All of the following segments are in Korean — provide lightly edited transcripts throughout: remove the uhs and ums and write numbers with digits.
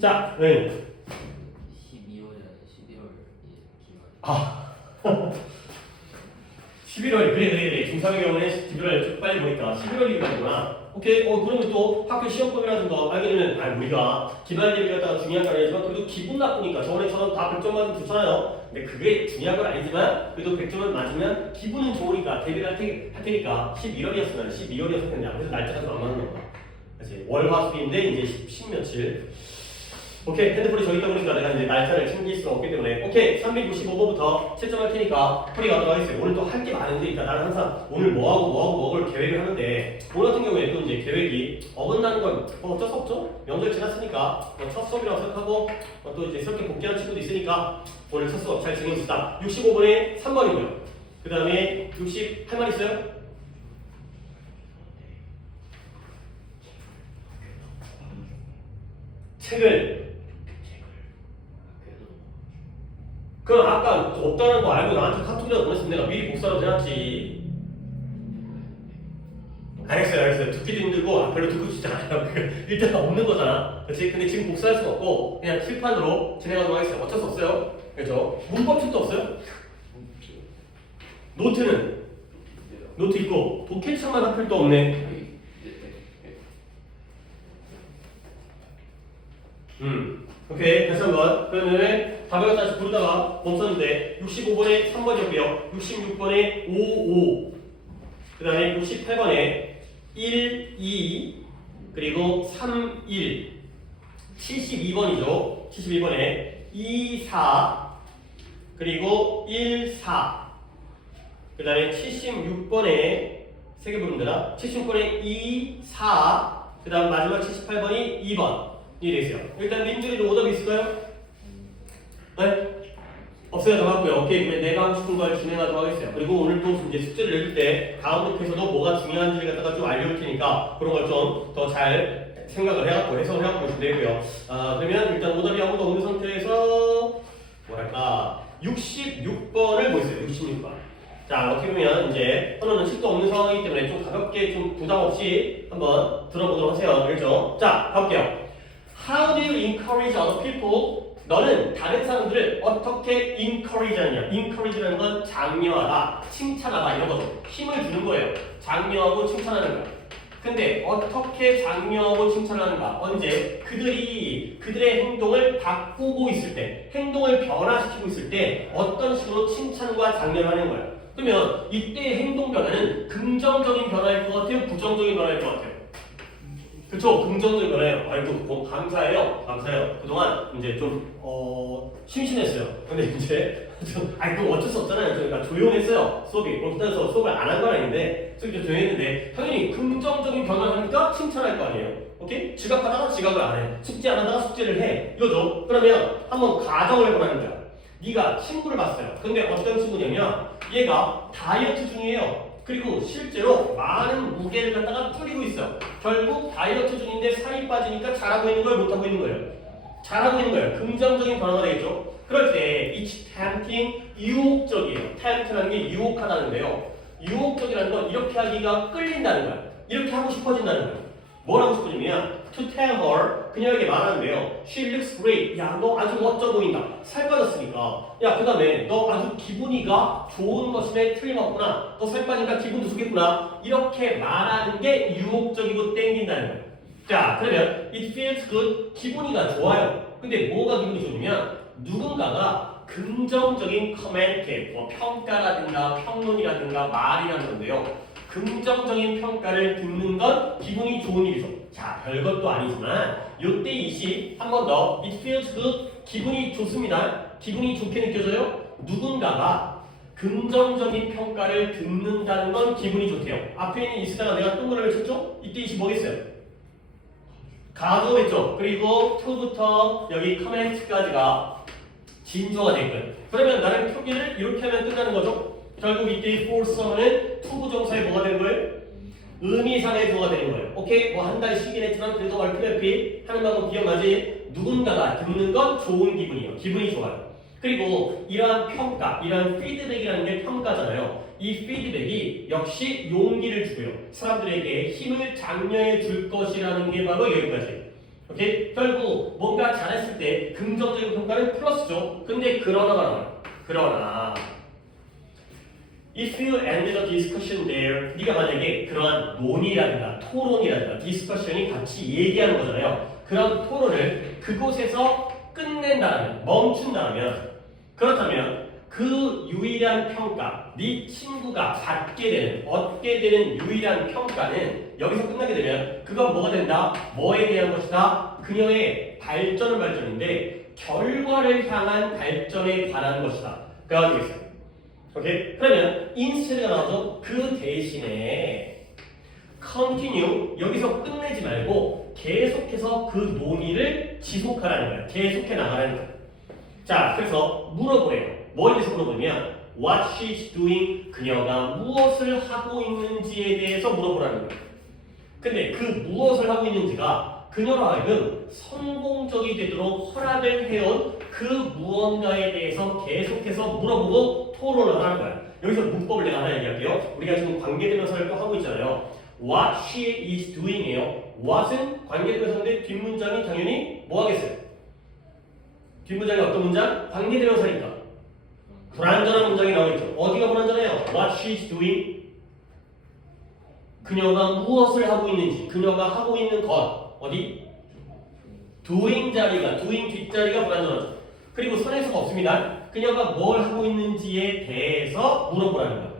자, 네. 12월이라 11월 기말. 아. 11월, 그래. 중3의 경우는 11월 좀 빨리 보니까 11월이구나. 오케이, 그러면 또 학교 시험범위라든가 알게 되면, 우리가 기말 대비를 갖다가 중요한 건 아니지만, 그래도 기분 나쁘니까 저번에처럼 다 100점 맞으면 좋잖아요. 근데 그게 중요한 건 아니지만, 그래도 100점을 맞으면 기분은 좋으니까 대비를 할 테니까 11월이었으면 12월이었을 텐데, 그래서 날짜가 좀 안 맞는 거야. 그치? 월화수인데 이제 10 며칠. 오케이, 핸드폰이 저기 있다 보니까 내가 이제 날짜를 챙길 수가 없기 때문에 오케이, 365번부터 채점할 테니까 풀이 가도록 하겠어요. 오늘 또 할 게 많은데 그러니까 나는 항상 오늘 뭐하고 먹을 계획을 하는데 오늘 같은 경우에 또 이제 계획이 어긋나는 건 어쩔 수 없죠. 명절 지났으니까 첫 수업이라고 생각하고 또 이제 새롭게 복귀하는 친구도 있으니까 오늘 첫 수업 잘 진행합시다. 65번에 3번이고요. 그 다음에 60 할 말 있어요? 책을 그럼 아까 없다는 거 알고 나한테 카톡이라도 보냈으면 내가 미리 복사라도 해놨지. 알겠어요. 듣기도 힘들고 별로 듣고 싶지 않아요. 일단 없는 거잖아. 그렇지? 근데 지금 복사할 수는 없고 그냥 칠판으로 진행하도록 하겠어요. 어쩔 수 없어요. 그렇죠? 문법책도 없어요? 노트는? 노트 있고 독해창만 하필 또 없네. 오케이, 다시 한번. 그러면 답을 다시 부르다가 멈췄는데 65번에 3번이었고요. 66번에 55, 그 다음에 68번에 1, 2, 그리고 3, 1, 72번이죠. 72번에 2, 4, 그리고 1, 4, 그 다음에 76번에 3개 부르면 되나? 76번에 2, 4, 그 다음 마지막 78번이 2번. 이 되세요. 일단 민준이도 오답이 있을까요? 네? 없어요. 다 맞고요. 오케이. 그러면 내가 하고 싶은 걸 진행하도록 하겠어요. 그리고 오늘 또 이제 숙제를 내줄 때 다음 녹에서도 뭐가 중요한지를 갖다가 좀 알려줄 테니까 그런 걸 좀 더 잘 생각을 해갖고 해석을 해갖고 준비했고요. 그러면 일단 오답이 아무도 없는 상태에서 뭐랄까 66번을 보세요. 66번. 자, 어떻게 보면 이제 언어는 책도 없는 상황이기 때문에 좀 가볍게 좀 부담 없이 한번 들어보도록 하세요. 알겠죠? 자, 가볼게요. How do you encourage other people? 너는 다른 사람들을 어떻게 encourage 하느냐? encourage라는 건 장려하다, 칭찬하다 이런 거죠. 힘을 주는 거예요. 장려하고 칭찬하는 거예요. 근데 어떻게 장려하고 칭찬하는가? 언제? 그들의 행동을 바꾸고 있을 때, 행동을 변화시키고 있을 때 어떤 식으로 칭찬과 장려를 하는 거예요. 그러면 이때 행동 변화는 긍정적인 변화일 것 같아요? 부정적인 변화일 것 같아요? 그쵸? 긍정적인 변화예요. 아이고, 감사해요. 그동안 이제 좀, 심심했어요. 근데 이제, 그럼 어쩔 수 없잖아요. 그러니까 조용했어요. 수업이. 그렇다고 수업을 안 한 건 아닌데, 수업이 좀 조용했는데, 당연히 긍정적인 변화를 하니까 칭찬할 거 아니에요. 오케이? 지각하다가 지각을 안 해. 숙제 안 하다가 숙제를 해. 이거죠? 그러면 한번 가정을 해보라는 거야. 네가 친구를 봤어요. 근데 어떤 친구냐면, 얘가 다이어트 중이에요. 그리고 실제로 많은 무게를 갖다가 줄이고 있어요. 결국 다이어트 중인데 살이 빠지니까 잘하고 있는 거예요? 못하고 있는 거예요? 잘하고 있는 거예요. 긍정적인 변화가 되겠죠? 그럴 때 it's tempting, 유혹적이에요. tempt라는 게 유혹하다는데요. 유혹적이라는 건 이렇게 하기가 끌린다는 거야. 이렇게 하고 싶어진다는 거야. 뭘 하고 싶어지냐? To tell her, 그녀에게 말하는데요. She looks great. 야, 너 아주 멋져 보인다. 살 빠졌으니까. 야, 그 다음에 너 아주 기분이가 좋은 것임에 틀림없구나. 너 살 빠지니까 기분도 좋겠구나. 이렇게 말하는 게 유혹적이고 땡긴다는 거예요. 자, 그러면 it feels good. 기분이가 좋아요. 근데 뭐가 기분이 좋으면 누군가가 긍정적인 코멘트, 뭐 평가라든가 평론이라든가 말이라는 건데요. 긍정적인 평가를 듣는 건 기분이 좋은 일이죠. 자, 별것도 아니지만 요때 이시 한 번 더 it feels good. 기분이 좋습니다. 기분이 좋게 느껴져요. 누군가가 긍정적인 평가를 듣는다는 건 기분이 좋대요. 앞에 있는 이시다가 내가 동그라미를 쳤죠? 이때 이시 뭐겠어요? 가도했죠. 그리고 to부터 여기 coment까지가 진조가 될 거예요. 그러면 나는 표기를 이렇게 하면 끝나는 거죠. 결국 이때 for some는 to 부정사에 뭐가 되는 거예요? 의미상의 부호가 되는 거예요. 오케이? 뭐 한 달 쉬긴 했지만 그래도 얼핏얼핏 하는 방법 기억나지? 누군가가 듣는 건 좋은 기분이에요. 기분이 좋아요. 그리고 이러한 평가, 이러한 피드백이라는 게 평가잖아요. 이 피드백이 역시 용기를 주고요. 사람들에게 힘을 장려해 줄 것이라는 게 바로 여기까지. 오케이? 결국 뭔가 잘했을 때 긍정적인 평가는 플러스죠. 근데 그러나가 나와요. 그러나 if you end the discussion there, 네가 만약에 그러한 논의라든가 토론이라든가 디스커션이 같이 얘기하는 거잖아요. 그런 토론을 그곳에서 끝낸다면, 멈춘다면, 그렇다면 그 유일한 평가, 네 친구가 받게 되는, 얻게 되는 유일한 평가는 여기서 끝나게 되면 그건 뭐가 된다? 뭐에 대한 것이다? 그녀의 발전인데 결과를 향한 발전에 관한 것이다. 그가 되겠어요. 오케이? 그러면 instead가 나와서 그 대신에 continue 여기서 끝내지 말고 계속해서 그 논의를 지속하라는 거예요. 계속해 나가라는 거예요. 자, 그래서 물어보래요. 뭐에 대해서 물어보냐면 what she's doing, 그녀가 무엇을 하고 있는지에 대해서 물어보라는 거예요. 근데 그 무엇을 하고 있는지가 그녀로 하여금 성공적이 되도록 허락을 해온 그 무언가에 대해서 계속해서 물어보고 토론을 하는 거야. 여기서 문법을 내가 하나 얘기할게요. 우리가 지금 관계대명사를 또 하고 있잖아요. What she is doing이에요. What은 관계대명사인데 뒷문장이 당연히 뭐 하겠어요? 뒷문장이 어떤 문장? 관계대명사니까 불완전한 문장이 나오겠죠. 어디가 불완전해요? What she is doing 그녀가 무엇을 하고 있는지, 그녀가 하고 있는 것 어디? doing 자리가, doing 뒷자리가 불완전하죠. 그리고 선에서가 없습니다. 그녀가 뭘 하고 있는지에 대해서 물어보라는 거예요.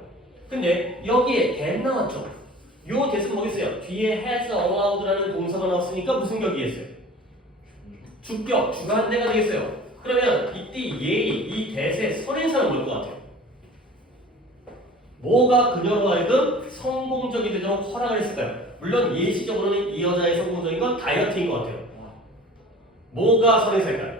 근데 여기에 that 나왔죠. 요 that은 뭐겠어요? 뒤에 has allowed라는 동사가 나왔으니까 무슨 격이겠어요? 주격, 주관대가 되겠어요. 그러면 이때 이 that의 선행사는 뭘 것 같아요? 뭐가 그녀로 하여금 성공적이 되도록 허락을 했을까요? 물론 예시적으로는 이 여자의 성공적인 건 다이어트인 것 같아요. 뭐가 선행사일까요?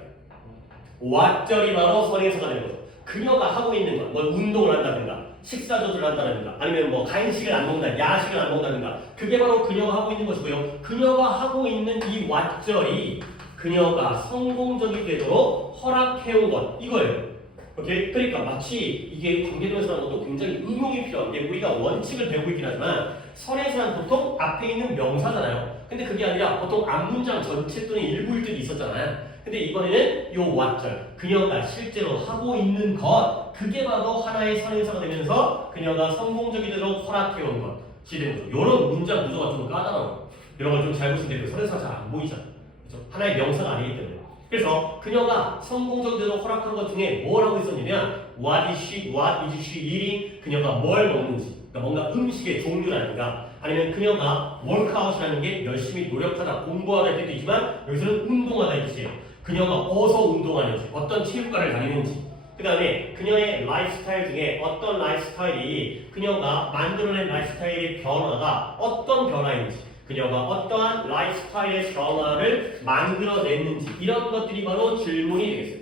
왓절이 바로 선행사가 되는 거죠. 그녀가 하고 있는 것, 뭐 운동을 한다든가 식사 조절을 한다든가 아니면 뭐 간식을 안 먹는다, 야식을 안 먹는다든가 그게 바로 그녀가 하고 있는 것이고요. 그녀가 하고 있는 이 왓절이 그녀가 성공적이 되도록 허락해온 것 이거예요. 오케이? 그러니까 마치 이게 관계대명사라는 것도 굉장히 응용이 필요한 게 우리가 원칙을 배우고 있긴 하지만 선행사는 보통 앞에 있는 명사잖아요. 근데 그게 아니라 보통 앞문장 전체 또는 일부일 때도 있었잖아요. 근데 이번에는 요 왓절 그녀가 실제로 하고 있는 것 그게 바로 하나의 선행사가 되면서 그녀가 성공적이 되도록 허락해온 것이 되는 거죠. 요런 문장 구조가 좀 까다로워요. 이런 걸 좀 잘 보시면 돼요. 선행사가 잘 안 보이잖아. 그렇죠? 하나의 명사가 아니기 때문에. 그래서 그녀가 성공적인 대로 허락한 것 중에 뭘 하고 있었냐면 what is she eating? 그녀가 뭘 먹는지 그러니까 뭔가 음식의 종류라든가 아니면 그녀가 workout이라는 게 열심히 노력하다 공부하다 할 때도 있지만 여기서는 운동하다 이 뜻이에요. 그녀가 어디서 운동하는지 어떤 체육관을 다니는지 그 다음에 그녀의 라이프스타일 중에 어떤 라이프스타일이 그녀가 만들어낸 라이프스타일의 변화가 어떤 변화인지 그녀가 어떠한 라이프스타일의 변화를 만들어냈는지 이런 것들이 바로 질문이 되겠어요.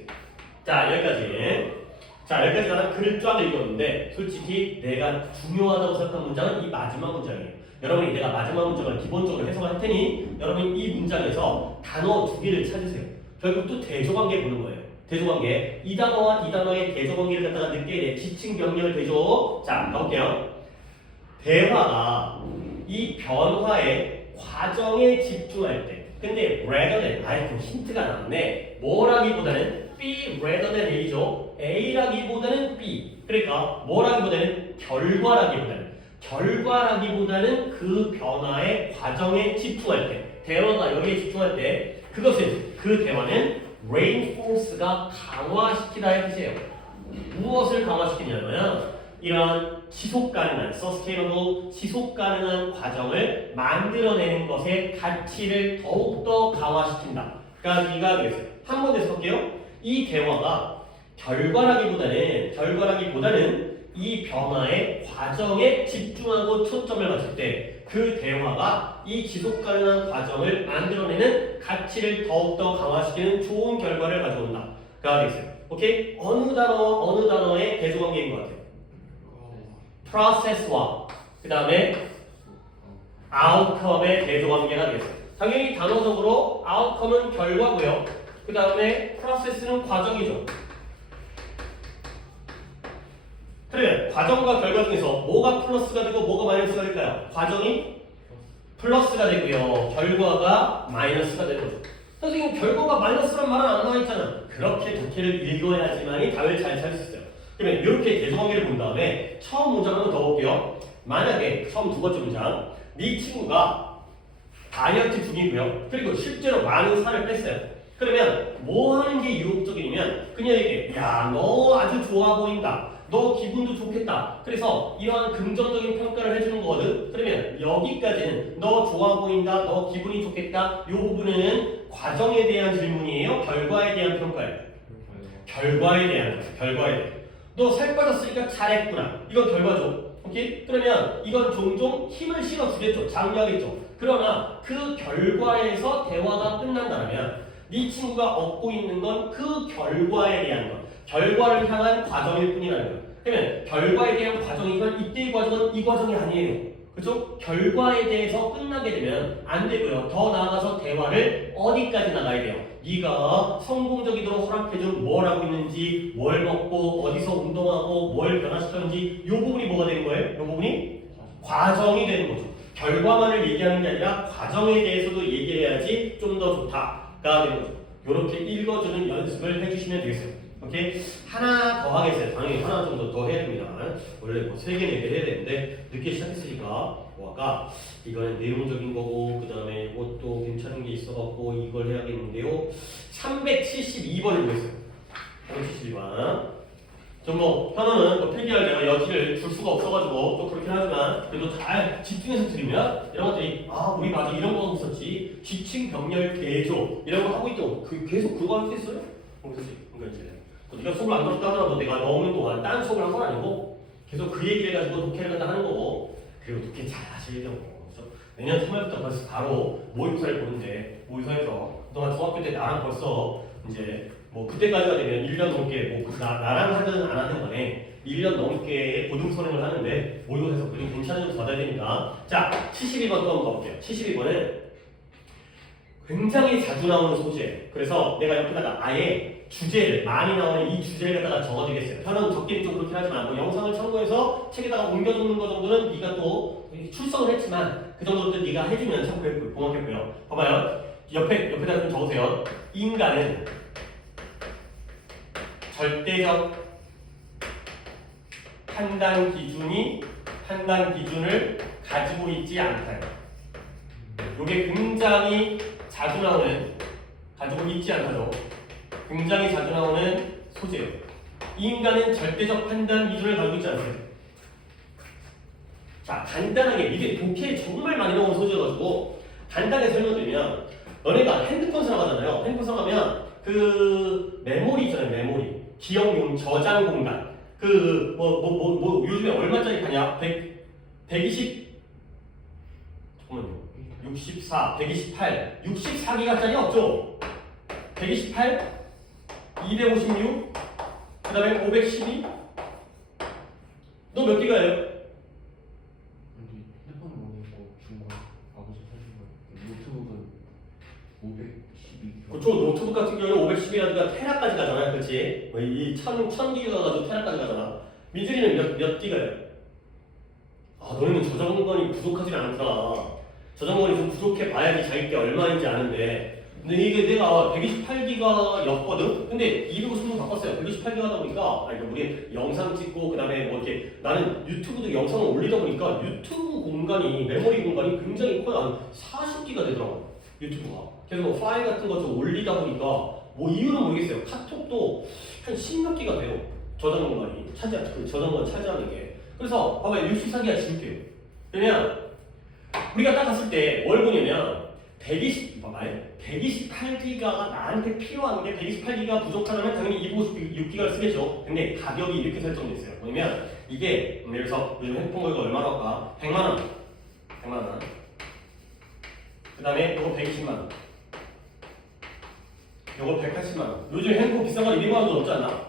자 여기까지 나는 글을 쫙 읽었는데 솔직히 내가 중요하다고 생각한 문장은 이 마지막 문장이에요. 여러분이 내가 마지막 문장을 기본적으로 해석할 테니 여러분이 이 문장에서 단어 두 개를 찾으세요. 결국 또 대조관계 보는 거예요. 대조관계 이 단어와 이 단어의 대조관계를 갖다가 느껴야 돼. 지칭 병렬 대조. 자 가볼게요. 대화가 이 변화의 과정에 집중할 때 근데 rather than 아이고 힌트가 나왔네 뭐라기보다는 B rather than A죠. A라기보다는 B 그러니까 뭐라기보다는 결과라기보다는 그 변화의 과정에 집중할 때 대화가 여기에 집중할 때 그 대화는 reinforce가 강화시키다의 뜻이에요. 무엇을 강화시키냐면 이런 지속 가능한 sustainable 지속 가능한 과정을 만들어내는 것의 가치를 더욱더 강화시킨다. 그러니까 이가 되겠어요. 한 번 더 해볼게요. 이 대화가 결과라기보다는 이 변화의 과정에 집중하고 초점을 맞출 때 그 대화가 이 지속 가능한 과정을 만들어내는 가치를 더욱더 강화시키는 좋은 결과를 가져온다. 가 되겠어요. 오케이? 어느 단어의 대조관계인 것 같아요? process와 그 다음에 outcome의 대조관계가 되겠어요. 당연히 단어적으로 outcome은 결과고요. 그 다음에 process는 과정이죠. 그래 과정과 결과 중에서 뭐가 플러스가 되고 뭐가 마이너스가 될까요? 과정이 플러스가 되고요. 결과가 마이너스가 되는 거죠. 선생님 결과가 마이너스란 말은 안 나와 있잖아. 그렇게 독해를 읽어야지만이 답을 잘 찾을 수 있어요. 그러면 이렇게 대조관계를 본 다음에 처음 문장 한번 더 볼게요. 만약에 처음 두 번째 문장 네 친구가 다이어트 중이고요. 그리고 실제로 많은 살을 뺐어요. 그러면 뭐 하는 게 유혹적이냐면 그녀에게 야, 너 아주 좋아 보인다. 너 기분도 좋겠다. 그래서 이러한 긍정적인 평가를 해주는 거거든. 그러면 여기까지는 너 좋아 보인다. 너 기분이 좋겠다. 이 부분은 과정에 대한 질문이에요. 결과에 대한 평가예요. 결과에 대한 거예요. 결과에 대한. 너 살 빠졌으니까 잘했구나. 이건 결과죠. 오케이? 그러면 이건 종종 힘을 실어주겠죠. 장려하겠죠. 그러나 그 결과에서 대화가 끝난다면 네 친구가 얻고 있는 건 그 결과에 대한 것. 결과를 향한 과정일 뿐이라는 거예요. 그러면 결과에 대한 과정이건 이때의 과정은 이 과정이 아니에요. 그렇죠? 결과에 대해서 끝나게 되면 안 되고요. 더 나아가서 대화를 어디까지 나가야 돼요? 네가 성공적이도록 허락해준 뭘 하고 있는지, 뭘 먹고, 어디서 운동하고, 뭘 변화시켰는지 이 부분이 뭐가 되는 거예요? 이 부분이 과정이 되는 거죠. 결과만을 얘기하는 게 아니라 과정에 대해서도 얘기를 해야지 좀 더 좋다가 되는 거죠. 이렇게 읽어주는 연습을 해주시면 되겠어요. 오케이? 하나 더 하겠어요. 당연히 하나 정도 더 해야 됩니다. 원래 뭐 3개, 4개 해야 되는데 늦게 시작했으니까 뭐 아까 이거는 내용적인 거고 그 다음에 이것도 괜찮은 게 있어갖고 이걸 해야겠는데요. 372번을 보겠어요. 372번. 뭐 현우는 뭐 필기할 때가 여지를 줄 수가 없어가지고 또 그렇긴 하지만 그래도 잘 집중해서 들으면 이런 것들이 아 우리 맞아 이런 거 있었지 지칭 병렬 개조 이런 거 하고 있던 계속 그거 할 수 있어요? 그렇지. 그러니까 이제 네가 수업을 안 들었다 하더라도 내가 넣는 동안 다른 수업을 한 건 아니고 계속 그 얘기를 해가지고 독해를 갖다 하는 거고 그리고 독해 잘 하시려고 그래서 내년 3월부터 벌써 바로 모의고사를 보는데 모의고사에서 그동안 중학교 때 나랑 벌써 이제 뭐 그때까지가 되면 1년 넘게 뭐 나랑 하든 안 하든 간에 1년 넘게 고등선행을 하는데 모의고사에서 그래도 괜찮은 점수 받아야 되니까 자 72번 또 한번 가볼게요. 72번은 굉장히 자주 나오는 소재예요. 그래서 내가 옆에다가 아예 주제를 많이 나오는 이 주제를 갖다가 적어드리겠어요. 저는 적기는 좀 그렇긴 하지만 뭐 영상을 참고해서 책에다가 옮겨 적는 거 정도는 네가 또 출석을 했지만 그 정도는 네가 해주면 참 고맙겠고요. 봐봐요. 옆에다 좀 적으세요. 인간은 절대적 판단 기준을 가지고 있지 않다. 이게 굉장히 자주 나오는 가지고 있지 않다죠. 굉장히 자주 나오는 소재예요. 인간은 절대적 판단 기준을 가지고 있지 않아요. 자, 간단하게 이게 독해에 정말 많이 나오는 소재여가지고 간단하게 설명드리면 너네가 핸드폰 사용하잖아요. 핸드폰 사용하면 그 메모리 있잖아요. 메모리, 기억용, 저장 공간. 그 요즘에 얼마짜리 가냐? 120 잠깐만요. 64, 128, 64기가짜리 없죠? 128, 256, 그 다음에 512. 너 몇 기가예요? 아니 핸드폰 보내고 준거 아버지 사준 거 노트북은 512. 그쪽 노트북 같은 경우는 512라든가 테라까지 가잖아요. 그렇지? 이 1000기가 가지고 테라까지 가잖아. 민준이는 몇 기가예요? 아, 너희는 저장 공간이 부족하지 않더라. 저장 공간이 좀 부족해 봐야지 자기 게 얼마인지 아는데. 근데 이게 내가 128기가였거든? 근데 256로 바꿨어요. 128기가 하다 보니까, 아니, 우리 영상 찍고, 그 다음에 뭐 이렇게, 나는 유튜브도 영상을 올리다 보니까 유튜브 공간이, 메모리 공간이 굉장히 커요. 한 40기가 되더라고. 유튜브가. 그래서 뭐 파일 같은 거 좀 올리다 보니까, 뭐 이유는 모르겠어요. 카톡도 한 10몇 기가 돼요. 저장 공간이. 저장 공간 차지하는 게. 그래서, 봐봐요. 64기가 지울게요. 그러면, 우리가 딱 갔을 때 뭘 보냐면, 128기가가 나한테 필요한 게 128기가 부족하다면 당연히 256기가를 쓰겠죠. 근데 가격이 이렇게 설정돼 있어요. 뭐냐면 이게 예를 들어서 요즘 핸드폰 가격이 얼마나 할까? 100만원. 100만원. 그 다음에 이거 120만원. 이거 180만원. 요즘 핸드폰 비싼 건 200만원도 넘지 않나?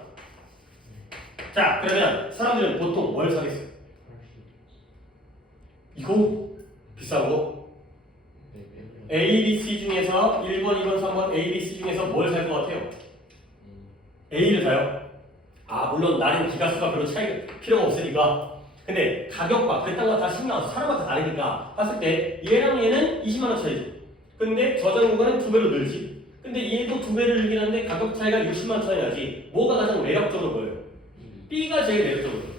자, 그러면 사람들은 보통 뭘 사겠어요? 이거 비싸고 A, B, C 중에서 1번, 2번, 3번 A, B, C 중에서 뭘 살 것 같아요? A를 사요? 아 물론 나는 기가수가 별로 차이 필요가 없으니까 근데 가격과 그랬던 거다 신나서 사람마다 다르니까 봤을 때 얘랑 얘는 20만원 차이지 근데 저장 공간은 2배로 늘지 근데 얘도 2배를 늘긴 하는데 가격 차이가 60만 원 차이 나지. 뭐가 가장 매력적으로 보여요? B가 제일 매력적으로 보여요.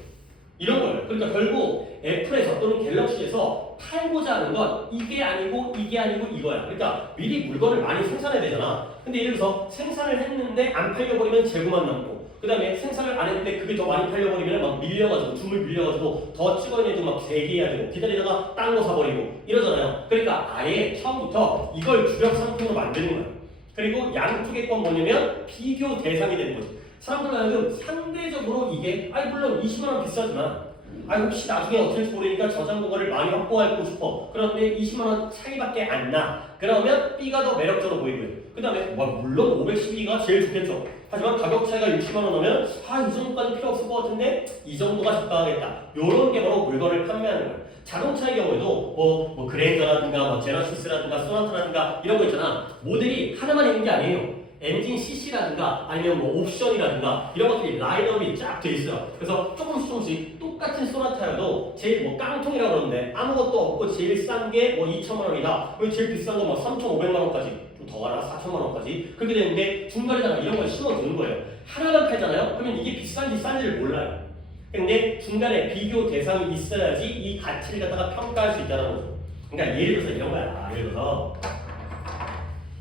이런 거예요. 그러니까 결국 애플에서 또는 갤럭시에서 팔고자 하는 건 이게 아니고 이거야. 그러니까 미리 물건을 많이 생산해야 되잖아. 근데 예를 들어서 생산을 했는데 안 팔려버리면 재고만 남고 그 다음에 생산을 안 했는데 그게 더 많이 팔려버리면 막 밀려가지고 주물 밀려가지고 더 찍어내도 막 대기해야 되고 기다리다가 딴 거 사버리고 이러잖아요. 그러니까 아예 처음부터 이걸 주력 상품으로 만드는 거예요. 그리고 양쪽의 건 뭐냐면 비교 대상이 되는 거죠. 사람들 하여금 상대적으로 이게 물론 20만 원 비싸지만 혹시 나중에 어떻게 될지 모르니까 저장 공간을 많이 확보하고 싶어. 그런데 20만 원 차이밖에 안 나. 그러면 B가 더 매력적으로 보이고요. 그 다음에 물론 512가 제일 좋겠죠. 하지만 가격 차이가 60만 원 나면 이 정도까지 필요 없을 것 같은데 이 정도가 적당하겠다. 요런 게 바로 물건을 판매하는 거예요. 자동차의 경우에도 그랜저라든가 제너시스라든가 소나타라든가 이런 거 있잖아. 모델이 하나만 있는 게 아니에요. 엔진 CC라든가 아니면 옵션이라든가 이런 것들이 라인업이 쫙 돼 있어요. 그래서 조금씩 똑같은 소나타여도 제일 깡통이라고 그러는데 아무것도 없고 제일 싼 게 2천만 원이다. 제일 비싼 거 3,500만 원까지 좀 더 가나 4천만 원까지 그렇게 되는데 중간에다가 이런 걸 심어두는 거예요. 하나만 팔잖아요. 그러면 이게 비싼지 싼지를 몰라요. 근데 중간에 비교 대상이 있어야지 이 가치를 갖다가 평가할 수 있다는 거죠. 그러니까 예를 들어서 이런 거야. 예를 들어서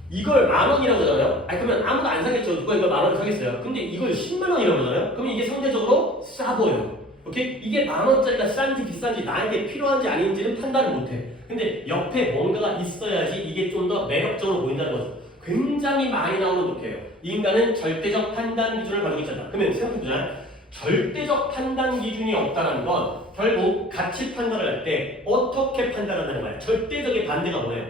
이걸 10,000원이라고 하잖아요. 그러면 아무도 안 사겠죠. 누가 이걸 10,000원 사겠어요. 근데 이걸 10만 원이라고 하잖아요. 그러면 이게 상대적으로 싸 보여요. 오케이? 이게 10,000원짜리가 싼지 비싼지 나에게 필요한지 아닌지는 판단을 못해. 근데 옆에 뭔가가 있어야지 이게 좀 더 매력적으로 보인다는 거죠. 굉장히 많이 나오는 독해예요. 인간은 절대적 판단 기준을 가지고 있잖아. 그러면 생각해보자. 절대적 판단 기준이 없다는 건 결국 가치 판단을 할 때 어떻게 판단한다는 거야. 절대적인 반대가 뭐예요?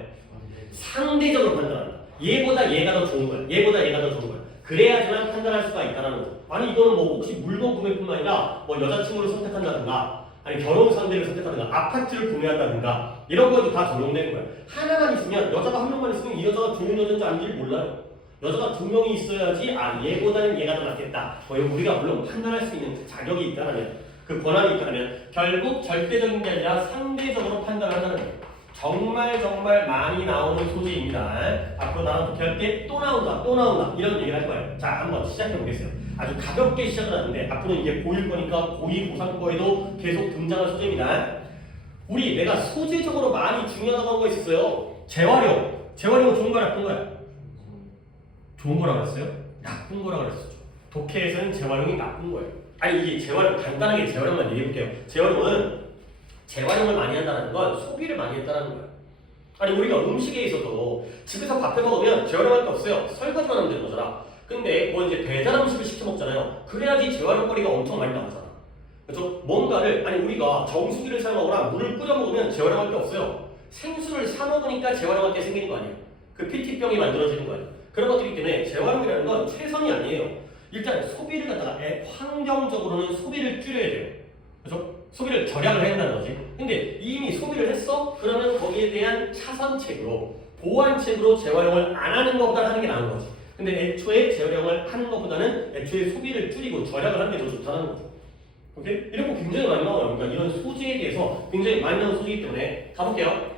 상대적으로 판단한다. 얘보다 얘가 더 좋은 거야. 얘보다 얘가 더 좋은 거야. 그래야지만 판단할 수가 있다는 거죠. 이거는 혹시 물건 구매뿐만 아니라 여자친구를 선택한다든가 아니 결혼 상대를 선택하든가 아파트를 구매한다든가 이런 거에도 다 적용되는 거야. 하나만 있으면 여자가 한 명만 있으면 이 여자가 좋은 여자인지 아닌지 몰라요. 여자가 2명이 있어야지 얘보다는 얘가 더 낫겠다. 우리가 물론 판단할 수 있는 자격이 있다면 그 권한이 있다면 결국 절대적인 게 아니라 상대적으로 판단한다는 거예요. 정말 많이 나오는 소재입니다. 앞으로 나랑 독해할 때 또 나온다 이런 얘기를 할 거예요. 자, 한번 시작해 보겠어요. 아주 가볍게 시작을 하는데 앞으로는 이게 고1 거니까 고2, 고3 거에도 계속 등장할 소재입니다. 내가 소재적으로 많이 중요하다고 한 거 있었어요. 재활용은 좋은 거야 나쁜 거야? 좋은 거라고 그랬어요? 나쁜 거라고 그랬었죠. 독해에서는 재활용이 나쁜 거예요. 이게 재활용 간단하게 재활용만 얘기해 볼게요. 재활용을 많이 한다는 건 소비를 많이 했다는 거예요. 우리가 음식에 있어도 집에서 밥해 먹으면 재활용할 게 없어요. 설거지만 하면 되는 거잖아. 근데 이제 배달 음식을 시켜 먹잖아요. 그래야지 재활용거리가 엄청 많이 나오잖아. 그렇죠? 뭔가를 우리가 정수기를 사용하거나 물을 끓여 먹으면 재활용할 게 없어요. 생수를 사 먹으니까 재활용할 게 생기는 거 아니에요. 그 PT병이 만들어지는 거예요. 그런 것들이 때문에 재활용이라는 건 최선이 아니에요. 일단 소비를 갖다가 환경적으로는 소비를 줄여야 돼요. 그렇죠? 소비를 절약을 해야 한다는 거지. 근데 이미 소비를 했어? 그러면 거기에 대한 차선책으로 보완책으로 재활용을 안 하는 것보다 하는 게 나은 거지. 근데 애초에 재활용을 하는 것보다는 애초에 소비를 줄이고 절약을 하는 게 더 좋다는 거죠. 오케이? 이런 거 굉장히 많이 나와요. 그러니까 이런 소재에 대해서 굉장히 많이 나오는 소재이기 때문에 가볼게요.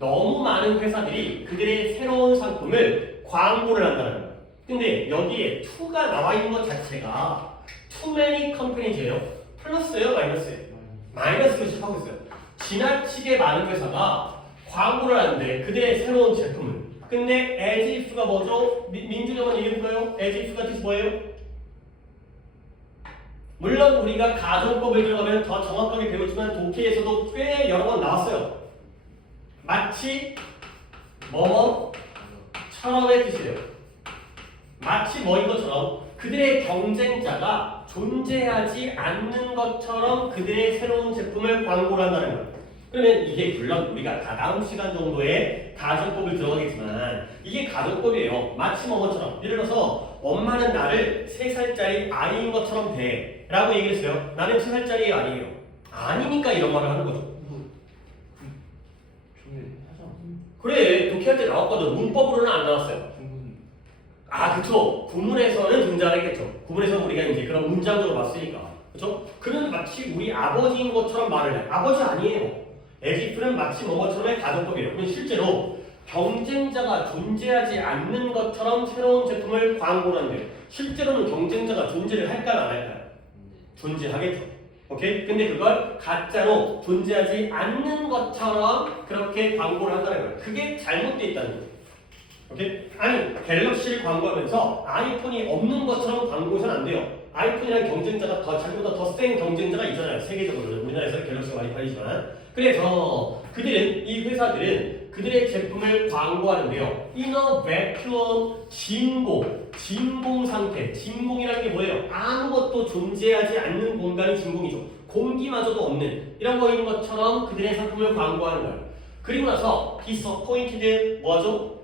너무 많은 회사들이 그들의 새로운 상품을 광고를 한다는 거예요. 근데 여기에 to가 나와 있는 것 자체가 too many companies예요. 플러스예요, 마이너스예요? 마이너스로 시작하고 있어요. 지나치게 많은 회사가 광고를 하는데 그들의 새로운 제품을. 근데 as if가 뭐죠? 민준이 한번 얘기해볼까요? as if가 뜻이 뭐예요? 물론 우리가 가정법을 들어가면 더 정확하게 배우지만 독해에서도 꽤 여러 번 나왔어요. 마치 뭐뭐처럼의 뜻이에요. 마치 뭐인 것처럼 그들의 경쟁자가 존재하지 않는 것처럼 그들의 새로운 제품을 광고를 한다는 거예요. 그러면 이게 물론 우리가 다다음 시간 정도에 가정법을 들어가겠지만 이게 가정법이에요. 마치 뭐뭐처럼. 예를 들어서 엄마는 나를 3살짜리 아이인 것처럼 돼 라고 얘기를 했어요. 나는 3살짜리 아니에요. 아니니까 이런 말을 하는 거죠. 그래, 독해할 때 나왔거든. 문법으로는 안 나왔어요. 그쵸. 구문에서는 등장하겠죠. 구문에서는 우리가 이제 그런 문장적으로 봤으니까. 그쵸? 그는 마치 우리 아버지인 것처럼 말을 해. 아버지 아니에요. as if는 마치 뭐뭐처럼의 가정법이에요. 그럼 실제로 경쟁자가 존재하지 않는 것처럼 새로운 제품을 광고하는데 실제로는 경쟁자가 존재를 할까요, 안 할까요? 존재하겠죠. 오케이? 근데 그걸 가짜로 존재하지 않는 것처럼 그렇게 광고를 한다는 거예요. 그게 잘못되어 있다는 거예요. 오케이? 아니, 갤럭시를 광고하면서 아이폰이 없는 것처럼 광고해서는 안 돼요. 아이폰이라는 경쟁자가 자기보다 더 센 경쟁자가 있잖아요. 세계적으로는. 우리나라에서 갤럭시가 많이 팔리지만. 그래서 이 회사들은 그들의 제품을 광고하는데요. 이너 베큐엄 진공 상태. 진공이라는 게 뭐예요? 아무것도 존재하지 않는 공간이 진공이죠. 공기마저도 없는 이런 거인 것처럼 그들의 상품을 광고하는 거예요. 그리고 나서 disappointed 뭐죠?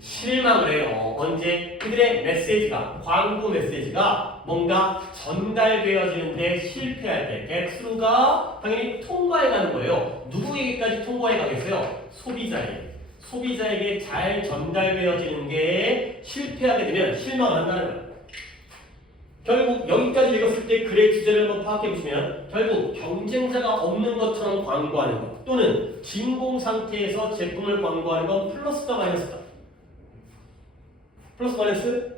실망을 해요. 언제? 그들의 메시지가, 광고 메시지가 뭔가 전달되어지는데 실패할 때 백스루가 당연히 통과해 가는 거예요. 누구에게까지 통과해 가겠어요? 소비자에게 잘 전달되어지는 게 실패하게 되면 실망한다는 거예요. 결국 여기까지 읽었을 때 글의 주제를 한번 파악해 보시면 결국 경쟁자가 없는 것처럼 광고하는 것 또는 진공 상태에서 제품을 광고하는 건 플러스가 마이너스다. 플러스 마이너스?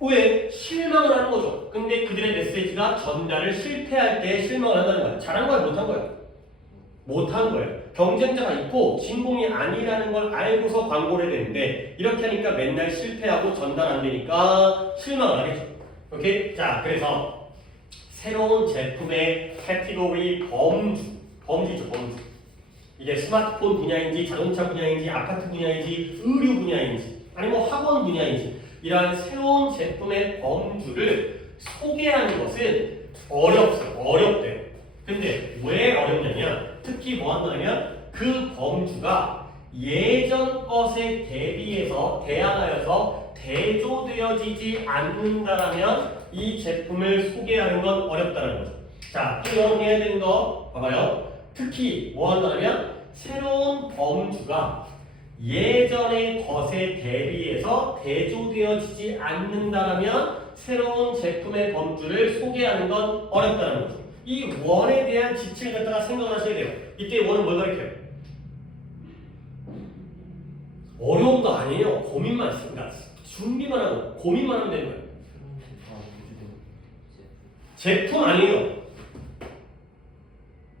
왜? 실망을 하는 거죠. 근데 그들의 메시지가 전달을 실패할 때 실망을 한다는 거야. 잘한 거야? 못한 거야? 못한 거예요. 경쟁자가 있고 진공이 아니라는 걸 알고서 광고를 해야 되는데 이렇게 하니까 맨날 실패하고 전달 안 되니까 실망을 하겠죠. 오케이? 자, 그래서 새로운 제품의 카테고리 범주죠. 이게 스마트폰 분야인지 자동차 분야인지 아파트 분야인지 의류 분야인지 아니면 뭐 학원 분야인지 이러한 새로운 제품의 범주를 소개하는 것은 어렵대요. 근데 왜 어렵냐면 특히 뭐 한다면 그 범주가 예전 것에 대항하여서 대조되어지지 않는다라면 이 제품을 소개하는 건 어렵다는 거죠. 자, 또 여러분이 해야 되는 거 봐봐요. 특히 뭐 한다면 새로운 범주가 예전의 것에 대비해서 대조되어지지 않는다면 새로운 제품의 범주를 소개하는 건 어렵다는 거죠. 이 원에 대한 지침을 갖다가 생각하셔야 돼요. 이때 원은 뭘 가리켜요? 어려운 거 아니에요. 고민만 있습니다. 준비만 하고 고민만 하면 되는 거예요. 제품 아니에요.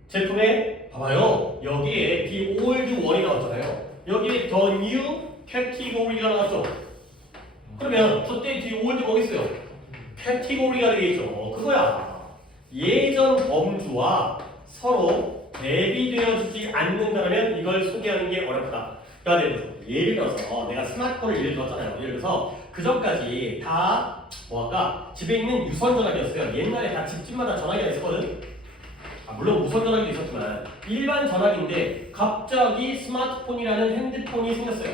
제품에 봐봐요. 여기에 the old one이 나왔잖아요. 여기에 the new category가 나왔죠. 그러면 그때 the old 뭐겠어요? category가 되겠죠. 그거야. 예전 범주와 서로 대비되어지지 않는다면 이걸 소개하는 게 어렵다. 그러니까 예를 들어서 내가 스마트폰을 예를 들었잖아요. 예를 들어서 그 전까지 다 뭐랄까 집에 있는 유선 전화기였어요. 옛날에 다 집집마다 전화기가 있었거든. 물론 무선 전화기도 있었지만 일반 전화기인데 갑자기 스마트폰이라는 핸드폰이 생겼어요.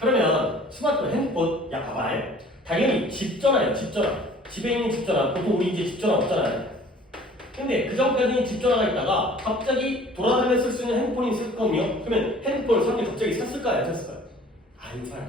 그러면 스마트폰, 핸드폰, 야 봐봐. 당연히 집전화예요. 집전화. 집에 있는 집전화. 보통 우리 이제 집전화 없잖아요. 근데 그 전까지는 집전화가 있다가 갑자기 돌아다니면서 쓸 수 있는 핸드폰이 있었거든요. 그러면 핸드폰을 사람들이 갑자기 샀을까요? 안 샀을까요? 안 사요.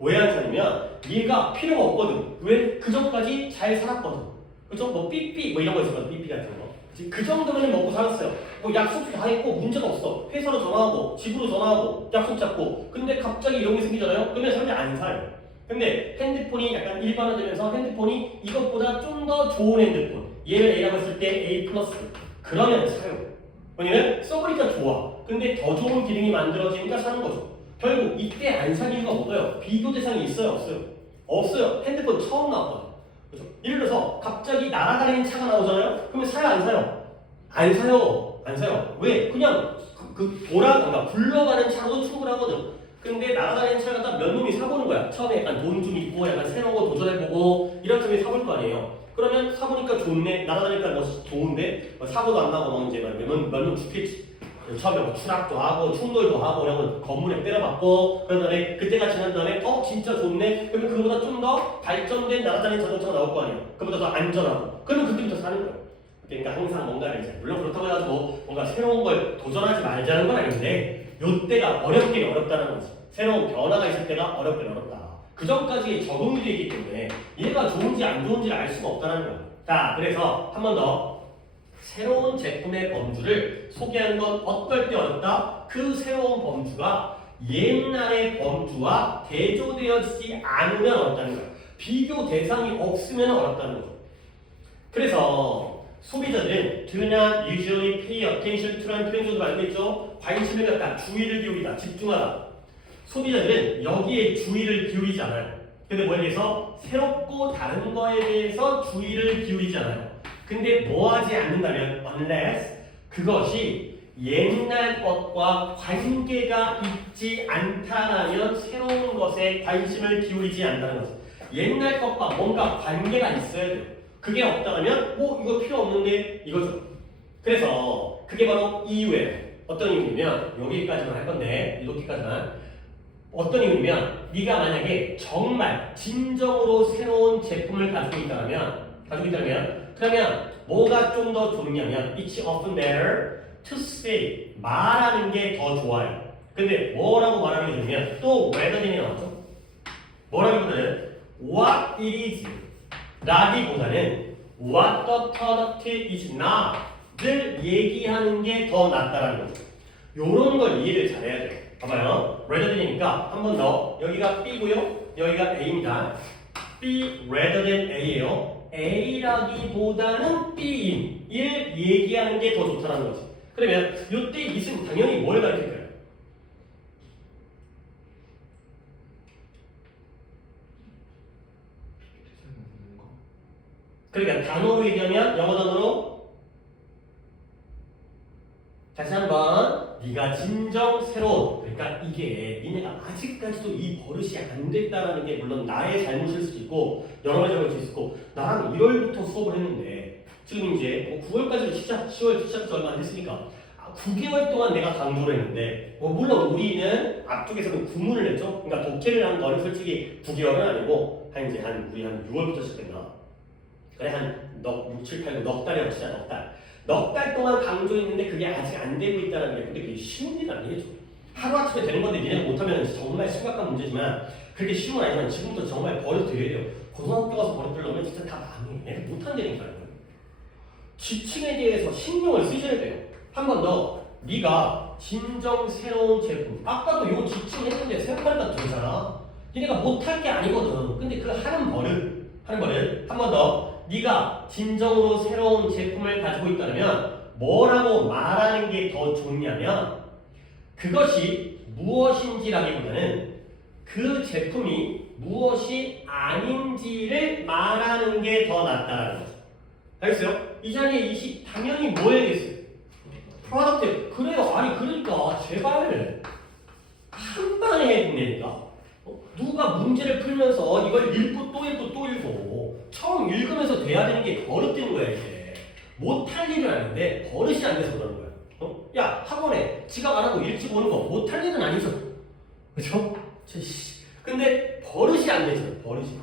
왜 안 사냐면 얘가 필요가 없거든. 왜? 그 전까지 잘 살았거든. 그죠? 뭐 삐삐 뭐 이런 거 있었거든. 삐삐 같은 거. 그 정도면 먹고 살았어요. 뭐 약속도 다 했고 문제가 없어. 회사로 전화하고 집으로 전화하고 약속 잡고. 근데 갑자기 이런 게 생기잖아요. 그러면 사람들이 안 사요. 근데 핸드폰이 약간 일반화되면서 핸드폰이 이것보다 좀 더 좋은 핸드폰. 얘를 A라고 했을 때 A+. 그러면 사요. 왜냐면 써보니까 좋아. 근데 더 좋은 기능이 만들어지니까 사는 거죠. 결국 이때 안 사는 이유가 뭐예요? 비교 대상이 있어요? 없어요? 없어요. 핸드폰 처음 나왔거든. 그렇죠? 예를 들어서 갑자기 날아다니는 차가 나오잖아요? 그러면 사요? 안 사요? 안 사요. 안 사요. 왜? 그냥 뭔가 굴러가는 차로도 충분하거든. 근데 날아다니는 차를 갖다 몇 놈이 사보는 거야. 처음에 약간 돈 좀 있고 약간 새로운 거 도전해보고 이런 점에 사볼 거 아니에요. 그러면 사보니까 좋네. 날아다니니까 뭐 좋은데 사고도 안 나고 막 이제 몇명 죽겠지. 처음에 뭐 추락도 하고 충돌도 하고 이런 거 건물에 때려박고 그런 다음에 그때가 지난 다음에 진짜 좋네. 그러면 그보다 좀 더 발전된 날아다니는 자동차가 나올 거 아니에요. 그보다 더 안전하고. 그러면 그때부터 사는 거예요. 그러니까 항상 뭔가를 이제 물론 그렇다고 해가지고 뭔가 새로운 걸 도전하지 말자는 건 아닌데 요때가 어렵긴 어렵다는 거지. 새로운 변화가 있을 때가 어렵긴 어렵다. 그 전까지 적응이 되기 때문에 얘가 좋은지 안 좋은지를 알 수가 없다는 거야. 자, 그래서 한 번 더 새로운 제품의 범주를 소개하는 건 어떨 때 어렵다? 그 새로운 범주가 옛날의 범주와 대조되어지지 않으면 어렵다는 거야. 비교 대상이 없으면 어렵다는 거죠. 그래서 소비자들은 do not usually pay attention to라는 표현도 알고 있죠? 관심을 갖다, 주의를 기울이다, 집중하다. 소비자들은 여기에 주의를 기울이지 않아요. 근데 뭐에 대해서? 새롭고 다른 거에 대해서 주의를 기울이지 않아요. 근데 뭐 하지 않는다면 unless 그것이 옛날 것과 관계가 있지 않다라면 새로운 것에 관심을 기울이지 않는다는 거죠. 옛날 것과 뭔가 관계가 있어야 돼요. 그게 없다면 이거 필요 없는데 이거죠. 그래서 그게 바로 이유예요. 어떤 이유냐면 여기까지만 할 건데 이렇게까지만 어떤 이유냐면 네가 만약에 정말 진정으로 새로운 제품을 가지고 있다면 그러면 뭐가 좀 더 좋냐면 it's often better to say 말하는 게 더 좋아요. 근데 뭐라고 말하는 게 좋냐면 또 rather than이 나왔죠. 뭐라기보다는 what it is 라기보다는 what the product is not 를 얘기하는 게 더 낫다라는 거죠. 요런 걸 이해를 잘해야 돼요. 봐봐요. rather than이니까 한 번 더. 여기가 B고요. 여기가 A입니다. B rather than A예요. A라기보다는 B인 일 얘기하는 게 더 좋다는 거지. 그러면 이때 it은 당연히 뭘 가르칠까요? 그러니까 단어로 얘기하면 영어 단어로 다시 한번 네가 진정 새로운 그러니까 이게 니네가 아직까지도 이 버릇이 안 됐다라는 게 물론 나의 잘못일 수도 있고 여러 가지 잘못일 수도 있고 나랑 1월부터 수업을 했는데 지금 이제 9월까지 시작 10월 시작해서 얼마 안 됐으니까 9개월 동안 내가 강조를 했는데 물론 우리는 앞쪽에서는 구문을 했죠. 그러니까 독해를 한 거는 솔직히 9개월은 아니고 우리 한 6월부터 시작했나 그래 한 6, 7, 8, 9 넉 달이라고 치자 넉 달 동안 강조했는데 그게 아직 안 되고 있다는 게 근데 그게 쉬운 일 아니겠죠. 하루아침에 되는 건데 니네가 못하면 정말 심각한 문제지만 그렇게 쉬운 건 아니지만 지금부터 정말 버릇들여야 돼요. 고등학교 가서 버릇들려면 진짜 다 망해. 애들 못한다니까요. 지칭에 대해서 신경을 쓰셔야 돼요. 한 번 더 네가 진정 새로운 제품 아까도 요 지칭했는데 생각보다 되잖아. 니네가 못할 게 아니거든. 근데 그 하는 버릇 한 번 더 네가 진정으로 새로운 제품을 가지고 있다면 뭐라고 말하는 게 더 좋냐면 그것이 무엇인지라기보다는 그 제품이 무엇이 아닌지를 말하는 게 더 낫다는 거죠. 알겠어요? 이 자리에 이시 당연히 뭐 해야겠어요? 프로덕트. 그래요. 아니 그러니까 제발 한 방에 해내니까 누가 문제를 풀면서 이걸 읽고 또 읽고 또 읽고 처음 읽으면서 돼야 되는 게 버릇되는 거야 이게. 못할 일은 아닌데 버릇이 안 돼서 그러는 거야. 야 학원에 지각 안 하고 일찍 오는 거 못할 일은 아니죠. 그죠? 근데 버릇이 안 되죠.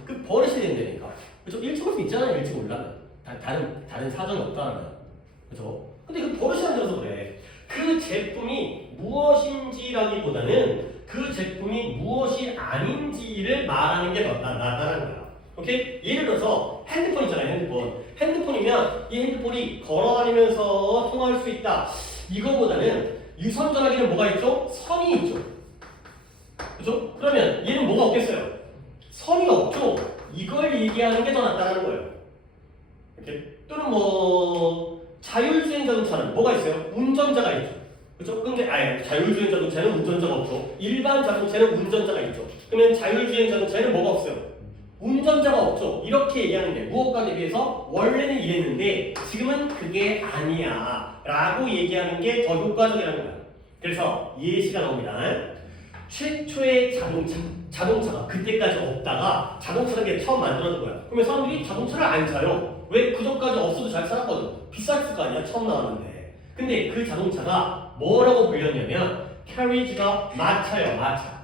그 버릇이 된다니까. 그죠? 일찍 올 수 있잖아요. 일찍 올라면 다른 사정이 없다면. 그죠? 근데 그 버릇이 안 돼서 그래. 그 제품이 무엇인지라기보다는 그 제품이 무엇이 아닌지를 말하는 게 낫다는 거야. 오케이? 예를 들어서 핸드폰 있잖아요. 핸드폰이면 이 핸드폰이 걸어다니면서 통화할 수 있다. 이거보다는 유선 전화기는 뭐가 있죠? 선이 있죠. 그죠? 그러면 얘는 뭐가 없겠어요? 선이 없죠. 이걸 얘기하는 게 더 낫다는 거예요. 이렇게 또는 자율주행 자동차는 뭐가 있어요? 운전자가 있죠. 그렇죠? 근데 자율주행 자동차는 운전자가 없죠. 일반 자동차는 운전자가 있죠. 그러면 자율주행 자동차에는 뭐가 없어요? 운전자가 없죠. 이렇게 얘기하는 게 무엇과 대비해서 원래는 이랬는데 지금은 그게 아니야 라고 얘기하는 게 더 효과적이라는 거야. 그래서 예시가 나옵니다. 최초의 자동차가 그때까지 없다가 자동차라는 게 처음 만들어진 거야. 그러면 사람들이 자동차를 안 사요. 왜? 그전까지 없어도 잘 살았거든. 비쌌을 거 아니야 처음 나왔는데. 근데 그 자동차가 뭐라고 불렸냐면 carriage가 마차예요. 마차.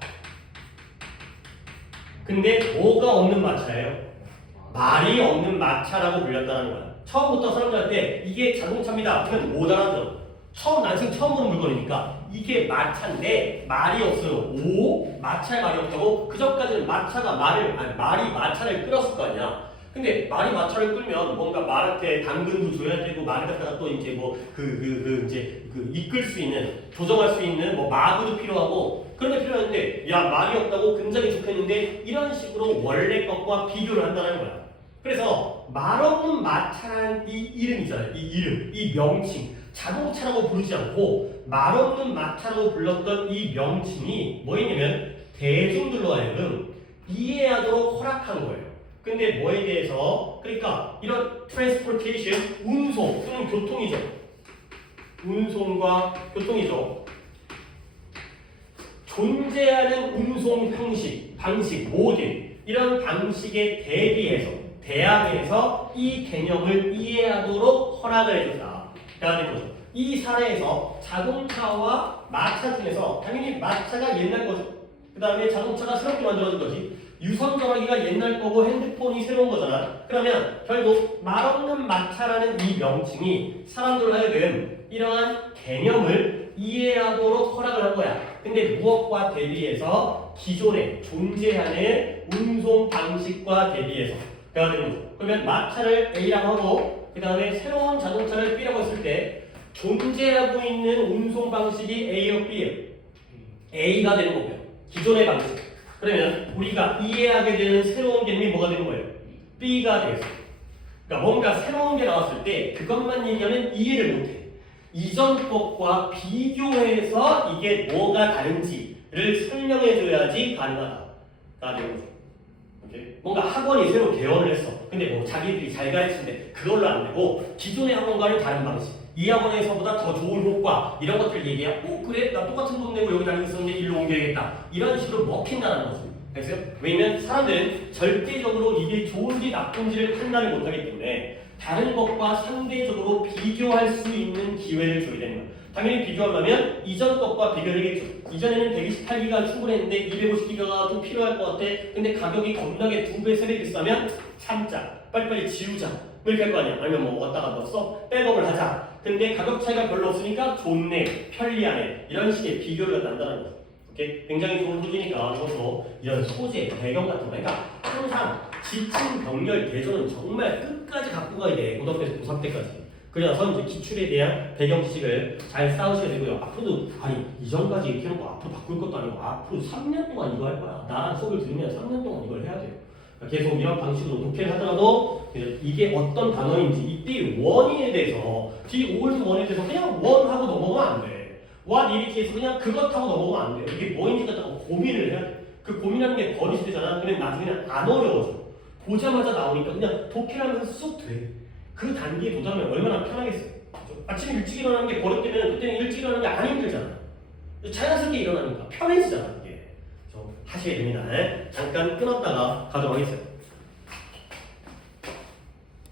근데 뭐가 없는 마차예요? 말이 없는 마차라고 불렸다는 거야. 처음부터 사람들한테 이게 자동차입니다 하면 못 알아들어. 난생 처음 보는 물건이니까 이게 마차인데 말이 없어요. 마차에 말이 없다고? 그전까지는 말이 마차를 끌었을 거 아니야. 근데 말이 마찰을 끌면 뭔가 말한테 당근도 줘야 되고 말을 갖다가 또 이제 뭐 이끌 수 있는 조정할 수 있는 뭐 마구도 필요하고 그런 게 필요한데 야 말이 없다고 굉장히 좋겠는데 이런 식으로 원래 것과 비교를 한다는 거야. 그래서 말 없는 마차라는 이 이름 있잖아요. 이 이름, 이 명칭 자동차라고 부르지 않고 말 없는 마차라고 불렀던 이 명칭이 뭐였냐면 대중들로 하여금 이해하도록 허락한 거예요. 근데 뭐에 대해서? 그러니까 이런 transportation, 운송 또는 교통이죠. 운송과 교통이죠. 존재하는 운송 방식, 모든 이런 방식에 대비해서 대항해서 이 개념을 이해하도록 허락을 해줬다. 라는 거죠. 이 사례에서 자동차와 마차 중에서 당연히 마차가 옛날 거죠. 그 다음에 자동차가 새롭게 만들어진 거지. 유선 전화기가 옛날 거고 핸드폰이 새로운 거잖아. 그러면 결국 말 없는 마차라는 이 명칭이 사람들로 하여금 이러한 개념을 이해하도록 허락을 한 거야. 근데 무엇과 대비해서 기존에 존재하는 운송 방식과 대비해서 그래야 되는 거죠. 그러면 마차를 A라고 하고 그 다음에 새로운 자동차를 B라고 했을 때 존재하고 있는 운송 방식이 A요 B예요. A가 되는 거고요. 기존의 방식. 그러면 우리가 이해하게 되는 새로운 개념이 뭐가 되는 거예요? B가 되겠어요. 그러니까 뭔가 새로운 게 나왔을 때 그것만 얘기하면 이해를 못해. 이전 것과 비교해서 이게 뭐가 다른지를 설명해줘야지 가능하다가 되는 거죠. 오케이? 뭔가 학원이 새로 개원을 했어. 근데 뭐 자기들이 잘 가르치는데 그걸로 안 되고 기존의 학원과는 다른 방식. 이 학원에서보다 더 좋은 효과 이런 것들 얘기해. 그래? 나 똑같은 돈 내고 여기 다니고 있었는데 일로 옮겨야겠다. 이런 식으로 먹힌다는 거죠. 그래서 왜냐면 사람들은 절대적으로 이게 좋은지 나쁜지를 판단을 못하기 때문에 다른 것과 상대적으로 비교할 수 있는 기회를 줘야 되는 거예요. 당연히 비교하려면 이전 것과 비교를 하겠죠. 이전에는 128기가 충분했는데 250기가가 좀 필요할 것 같아. 근데 가격이 겁나게 2배, 3배 비싸면 참자. 빨리빨리 지우자. 이렇게 할 거 아니야. 아니면 뭐 왔다가 넣었어? 백업을 하자. 근데 가격 차이가 별로 없으니까 좋네, 편리하네. 이런 식의 비교를 갖다 한다는 거죠. 오케이? 굉장히 좋은 소지니까 이것도 이런 소재, 배경 같은 거. 그러니까 항상 지침, 병렬, 대조는 정말 끝까지 갖고 가야 돼. 고등학교에서 고3 때까지. 그래서 이제 기출에 대한 배경 지식을 잘 쌓으셔야 되고요. 앞으로도 아니 이전까지 이렇게 해놓고 앞으로 바꿀 것도 아니고 앞으로 3년 동안 이거 할 거야. 나랑 수업을 들으면 3년 동안 이걸 해야 돼요. 계속 이런 방식으로 독해를 하더라도 이게 어떤 단어인지 이때 원인에 대해서 뒤 올드 원에 대해서 그냥 원하고 넘어가면 안 돼. what 이렇게 해서 그냥 그것하고 넘어가면 안 돼. 이게 뭐인지 갖다가 고민을 해야 돼. 그 고민하는 게 버릇이 되잖아. 그러면 나중에는 안 어려워져. 보자마자 나오니까 그냥 독해하면서 쑥 돼. 그 단계에 도달하면 얼마나 편하겠어요. 그렇죠? 아침에 일찍 일어나는 게 버릇되면 그때는 일찍 일어나는 게 안 힘들잖아. 자연스럽게 일어나니까 편해지잖아. 이게. 하셔야 됩니다. 잠깐 끊었다가 가져가겠어요.